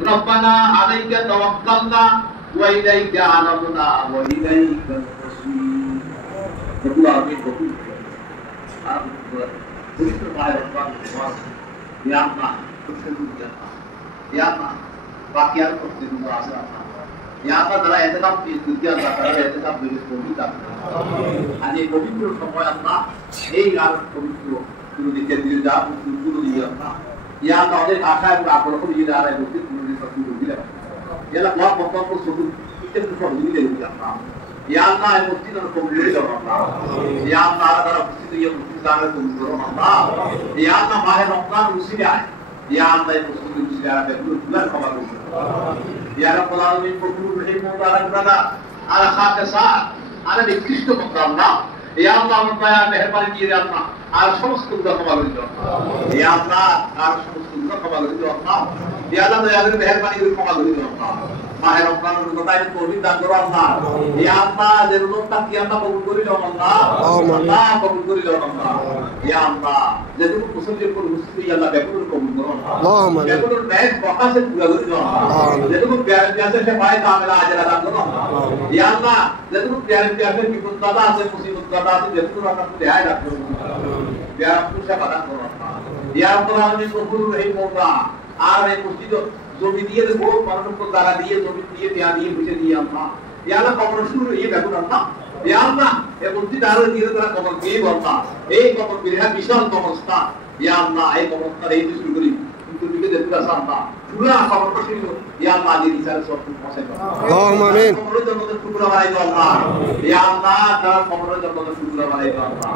রব্বানা আলাইকা তাওয়াক্কালনা ওয়া ইলাইকা আনাবনা ওয়া ইলাইকাল মাসির। যখন আমি কবুল আর পবিত্র পায় রব্বানা ইয়া আল্লাহ ইয়া আল্লাহ বাকি আর করতে দিও আছে আল্লাহ ইয়া আল্লাহ যারা এতকাম দুনিয়া তারা এতকাম বিশেষ পবিত্র আজ এই পবিত্র সময় আল্লাহ এই আর পবিত্র তুমি দিতে দিয়ে যা পুরো দিয়ে আল্লাহ ইয়া আল্লাহ আমাদের আশা এবং আগ্রহ নিয়ে দাঁড়ায় বলতে তুমি সত্যি দিলেন ইয়া আল্লাহ বড় বড় শুধু এটা তো সব দিলে আল্লাহ ইয়া আল্লাহ এই মসজিদের কমিটি দাও আল্লাহ ইয়া আল্লাহ তারা মসজিদে ইয়া মসজিদ দাঁড়ায় তুমি করো আল্লাহ ইয়া আল্লাহ মাহে রমজান উসিলায় ইয়া আল্লাহ এই মসজিদের উসিলায় বেগুন ফুলের ক্ষমা করুন ইয়া রাব্বুল আলামিন কবুল রহিম মুবারক বানা আলা খাতেসা আলা নিকৃষ্ট আল্লাহ ইয়া আল্লাহ আমার দয়া মেহেরবানি দিয়ে আল্লাহ আর সমস্ত গুনাহ ক্ষমা করে দাও ইয়া আল্লাহ আর সমস্ত গুনাহ ক্ষমা করে দাও আল্লাহ ইয়া আল্লাহ দয়া করে মেহেরবানি করে ক্ষমা করে দাও আল্লাহ মাহে রমজানের রোজায় তৌফিক দান করো আল্লাহ ইয়া আল্লাহ যে রোজাটা কি আল্লাহ কবুল করে দাও আল্লাহ আল্লাহ কবুল করে দাও আল্লাহ ইয়া আল্লাহ যেটুকু মুসলিমের কোন মুসলিম আল্লাহ বেকুল কবুল করো আল্লাহ বেকুল নেক বকাসে পুরা করে দাও আল্লাহ যেটুকু প্যারে সে পায় কামেলা আজরা দান করো ইয়া আল্লাহ যেটুকু প্যারে বিপদ দাদা আছে মুসিবত দাদা আছে যেটুকু রাখা দেয় রাখো প্যারা পুষা বাধা করো আল্লাহ ইয়া রাব্বুল আলামিন কবুল রহিম মোরা আর এই মসজিদ জমি দিয়ে বড় মানুষকে জায়গা দিয়ে জমি দিয়ে দেয়া দিয়ে বুঝে দিয়ে আল্লাহ ইয়া আল্লাহ কবর শুরু এই দেখুন আল্লাহ ইয়া আল্লাহ এই মসজিদ আরো দিয়ে তারা কবর দিয়ে বলতা এই কবর বিরাট বিশাল কবরস্থান ইয়া আল্লাহ এই কবরস্থান এই শুরু করি কিন্তু দিকে দেখতে আসা আল্লাহ পুরা কবর শুরু ইয়া আল্লাহ আদি বিচার সব পৌঁছে আল্লাহুম্মা আমিন কবরের জন্য টুকরা বানাই দাও আল্লাহ ইয়া আল্লাহ তারা কবরের জন্য টুকরা বানাই দাও আল্লাহ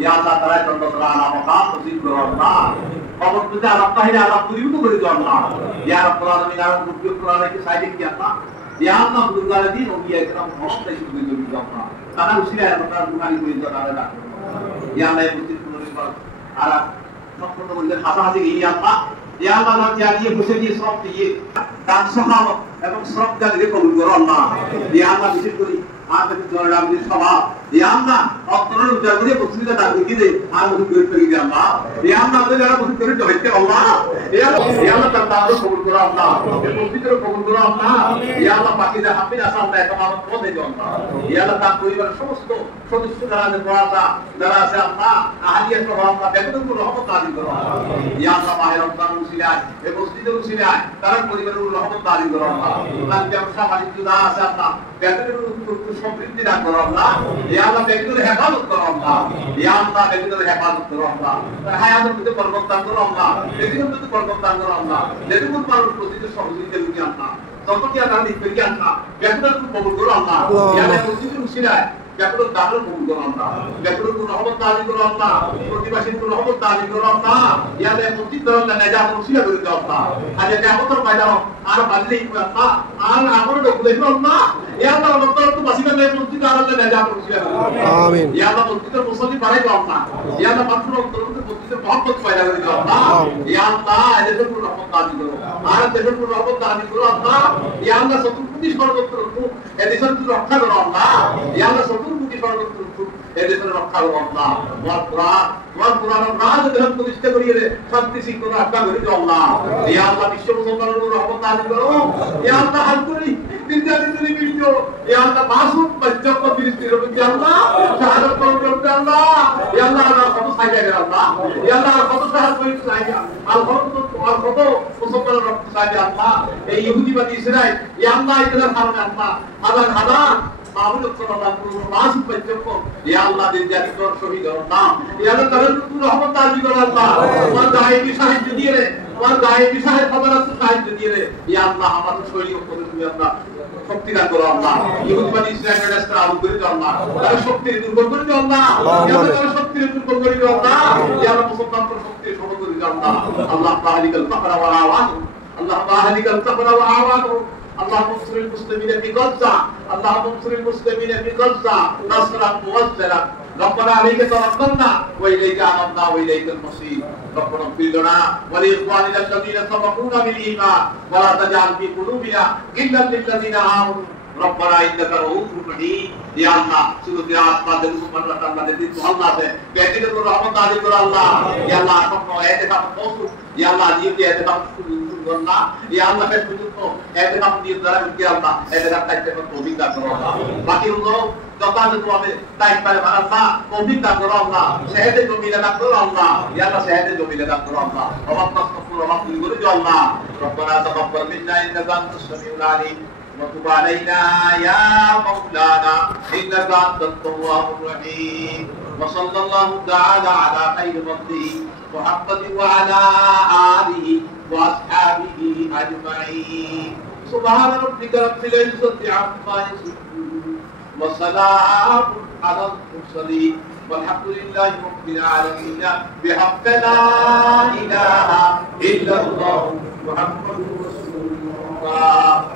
ইয়া আল্লাহ তারা জন্য তারা মাকাম নসিব করো আল্লাহ কবর থেকে আলাপ তাহিরে আলাপ পরিবর্তন করে দাও আল্লাহ ইয়া রাব্বুল আলামিন আর মুক্তির কোরআনকে সাইডে কি আল্লাহ ইয়া আল্লাহ বুজুর্গারে দিন ও ইয়া کرام সমস্ত কিছু করে দিও আল্লাহ তারা উসিলা আপনার বুখারী করে দাও আল্লাহ ইয়া আল্লাহ মুক্তির কোরআন আর সম্পূর্ণ বলতে হাসাহাসি ইয়া আল্লাহ ইয়া আল্লাহ না জানিয়ে বসে দিয়ে সব দিয়ে দান সহাব এবং সব জায়গায় কবুল করো আল্লাহ ইয়া আল্লাহ বিশেষ করে আমাদের জনরামদের সভা ইয়া আল্লাহ অন্তরের উদ্ধার করে বসিলা দান কি দে আর মুখ করে ফেলে দে আল্লাহ ইয়া আল্লাহ আমাদের যারা মুখ করে হইতে আল্লাহ ইয়া আল্লাহ তার দান কবুল করো আল্লাহ এই মসজিদের কবুল করো আল্লাহ ইয়া আল্লাহ বাকিরা হাফিজ আসাম দা একমাত্র পদে দাও আল্লাহ ইয়া আল্লাহ তার পরিবারের সমস্ত সদস্য যারা আছে পড়াটা যারা আছে আল্লাহ আহাদিয়া সহ আল্লাহ বেকুল রহমত নাযিল করো ইয়া আল্লাহ মাহে রমজান উসিলায় এই মসজিদের উসিলায় তার পরিবারের রহমত নাযিল করো আল্লাহ তার ব্যবসা বাণিজ্য যা আছে আল্লাহ বেকুলের সমৃদ্ধি দান করো আল্লাহ ইয়া আল্লাহ বেকুলের হেফাজত করো আল্লাহ ইয়া আল্লাহ বেকুলের হেফাজত করো আল্লাহ হায়াতের মধ্যে বরকত দান করো আল্লাহ বেকুলের মধ্যে বরকত দান করো আল্লাহ যেটুকু মানুষ প্রতিদিন সহযোগিতা লুকি আল্লাহ তখন কি আল্লাহ নিতে কি আল্লাহ বেকুলের কবুল করো আল্লাহ ইয়া আল্লাহ মসজিদের উসিলায় বেকুলের দান কবুল করো আল্লাহ বেকুলের রহমত নাযিল করো আল্লাহ প্রতিবাসীর রহমত নাযিল করো আল্লাহ ইয়া আল্লাহ মসজিদ দরজা নেজাত উসিলা করে দাও আল্লাহ আজ কিয়ামতের ময়দানে আর বাদলি আল্লাহ আর আমর ডকুলে আল্লাহ ইয়া আল্লাহ মক্কার তো বাসিকা নেই মসজিদ আর আল্লাহ নেজাত উসিলা আমিন ইয়া আল্লাহ মসজিদের মুসল্লি বাড়াই দাও আল্লাহ ইয়া আল্লাহ পাত্র অন্তর্গত মসজিদের মহব্বত পয়দা করে দাও আল্লাহ ইয়া আল্লাহ এদের উপর রহমত নাযিল করো আর এদের উপর রহমত নাযিল করো আল্লাহ ইয়া আল্লাহ চতুর্মুখী সর্বত্র এদেশের রক্ষা করো আল্লাহ ইয়া আল্লাহ চতুর্মুখী সর্বত্র এদেশের রক্ষা করো আল্লাহ তোমার কোরআনের রাজ দেহ প্রতিষ্ঠা করিয়ে শান্তি শৃঙ্খলা রক্ষা করে দাও আল্লাহ ইয়া আল্লাহ বিশ্ব মুসলমানের উপর রহমত নাযিল করো ইয়া আল্লাহ হাত করি দিনদারি বিজো ইয়া আল্লাহ মাসুম বাচ্চা को দৃষ্টি রবি আল্লাহ শাহাদাত করতে আল্লাহ ইয়া আল্লাহ আমরা কত সাইজা গেল আল্লাহ ইয়া আল্লাহ কত সাহায্য করি সাইজা আর কত মুসলমানের রক্ত সাইজা আল্লাহ এই ইহুদিবাদী ইসরাইল ইয়া আল্লাহ এদের কারণে আল্লাহ হাজার মাহমুদ সাল্লাল্লাহু আলাইহি ওয়াসাল্লাম মাসুম বাচ্চা को ইয়া আল্লাহ দিনদারি কর শহীদ হও না ইয়া আল্লাহ তাআলা রহমত নাযিল করো আল্লাহ তোমার গায়েবী সাহায্য দিয়ে রে তোমার গায়েবী সাহায্য দিয়ে রে ইয়া আল্লাহ আমাদের শরীর উপরে তুমি আল্লাহ শক্তি দান করো আল্লাহ ইহুদিবাদী ইসরাইলের রাস্তা আবু করে দাও আল্লাহ তার শক্তি দুর্বল করে দাও আল্লাহ ইয়া আল্লাহ তার শক্তি দুর্বল করে দাও আল্লাহ ইয়া আল্লাহ মুসলমানদের শক্তি সবল করে দাও আল্লাহ আল্লাহ তাআলিকাল ফাকরা ওয়া আওয়ান আল্লাহ তাআলিকাল ফাকরা ওয়া আওয়ান اللهم انصر المسلمين في غزة اللهم انصر المسلمين في غزة نصرا موزرا ربنا عليك توكلنا واليك انبنا واليك المصير ربنا اغفر لنا ولاخواننا الذين سبقونا بالايمان ولا تجعل في قلوبنا غلا للذين امنوا ربنا إنك رؤوف رحيم يا الله سورة آسمان دل سبحان الله دل الله سے کہتے کہ تو رحمت علی کر اللہ یا اللہ اپنا اعتکاف موصول یا اللہ دیو دی اعتکاف করনা ইয়া আল্লাহ শেষ পর্যন্ত এতকাম দিয়ে দ্বারা কি আল্লাহ এতকাম টাইপে তৌফিক দান করো বাকি হলো যথাযথ ভাবে টাইপ পারে আল্লাহ তৌফিক দান করো আল্লাহ শাহাদে জমিলে দান করো আল্লাহ ইয়া আল্লাহ শাহাদে জমিলে দান করো আল্লাহ ওয়া তাসফুর ওয়া মাগফির করে দিও আল্লাহ রব্বানা তাকাব্বাল মিন্না ইন্নাকা আনতাস সামিউল আলিম وتب علينا يا مولانا إنك أنت التواب الرحيم وصلى الله تعالى على خير خلقه محمد وعلى آله وأصحابه أجمعين سبحان ربك رب العزة عما يصفون وسلام على المرسلين والحمد لله رب العالمين بحق لا إله إلا الله محمد رسول الله